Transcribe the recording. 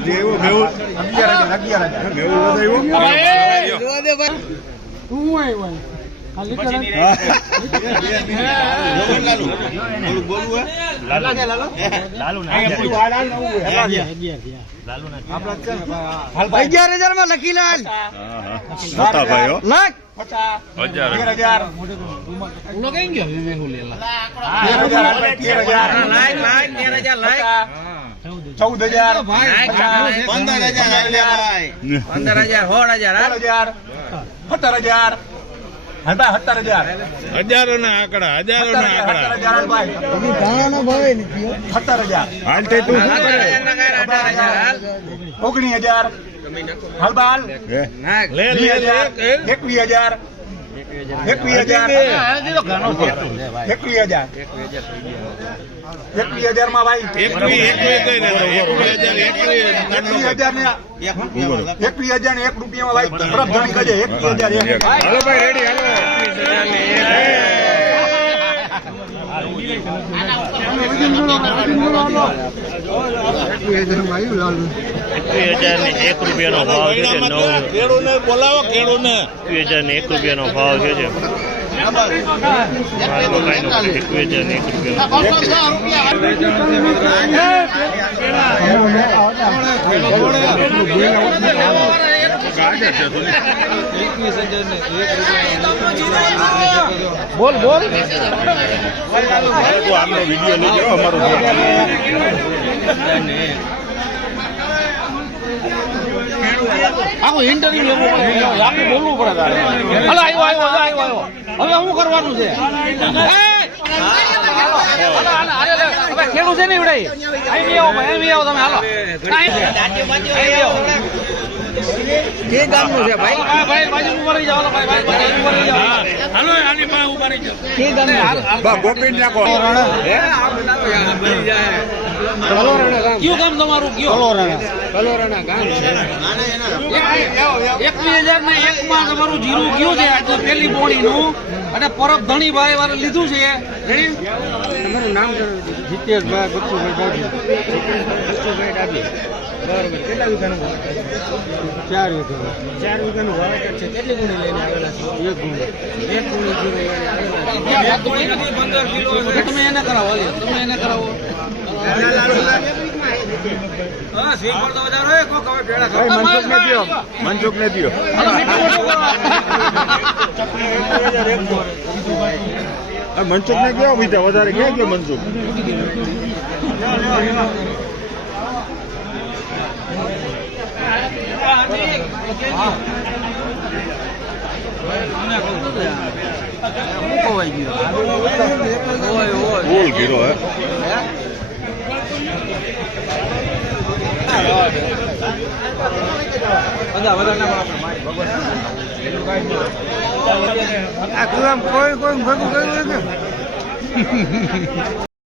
મેહુલ અગિયાર હજાર. માં લખી લાલ મોટા ભાઈઓ લાખ હજાર હજાર ચૌદ હજાર. પંદર હજાર પંદર હજાર સોળ હજાર હજાર. સત્તર હજાર. હા સત્તર હજાર. હજારો ના આંકડા હજારો ના આંકડા. સત્તર હજાર હાલ હજાર. બાલ લે લે વીસ લે. હજાર એકવીસ હજાર. એકવીસ હજાર. એકવીસ હજાર. એકવીસ હજારમાં ભાઈ હજાર એકવીસ હજાર. ને એકવીસ હજાર ને એક રૂપિયામાં ભાઈ બરફ જમી કજે એકવીસ હજાર એક. હાલો રેડી હાલો એકવીસ હજાર ને એક રૂપિયાનો ભાવ છે નવ ખેડૂને બોલાવો ખેડૂને એકવીસ હજાર ને એક રૂપિયાનો ભાવ છે એકવીસ હજાર ને એક રૂપિયાનો બોલ બોલ આમનો વીડિયો લેજો અમારો આખું ઇન્ટરવ્યુ લેવું પડે આપણે બોલવું પડે તારે હલો આવ્યો આવ્યો આવ્યો આવ્યો હવે શું કરવાનું છે ખેડૂત છે ને એવડે અહીં આવો અહીં આવો તમે હાલો અહીં આવો કે ગામનું છે ભાઈ? કે ગામનું બા ગોપીન નાખો. કયું ગામ તમારું કયો? એકવીસ હજાર ને એક માં તમારું જીરું કયું છે આજે પેલી બોડીનું અને પરબ ધણીભાઈ વાળે લીધું છે. રેડી? તમારું નામ જીતેશભાઈ બચ્ચુભાઈ ડાભી. બચ્ચુભાઈ ડાભી. બરોબર. કેટલા વીઘાનું ચાર વીઘાનું. ચાર વીઘાનું વાવેતર છે. કેટલી ગુણી લઈને આવેલા છો? એક ગુણી. એક ગુણી જીરો લઈને આવેલા તમે એને કરાવો તમે એને કરાવો. મનસુખ ને દો મનસુખ ને દો હાલો, મીઠું ઓછું કરો. મનસુખ ને કયો બીજા વધારે ક્યાં ગયો મનસુખ ફૂલ ગીરો હે આ આમ કોઈ કોઈ ભેગું કર્યું નથી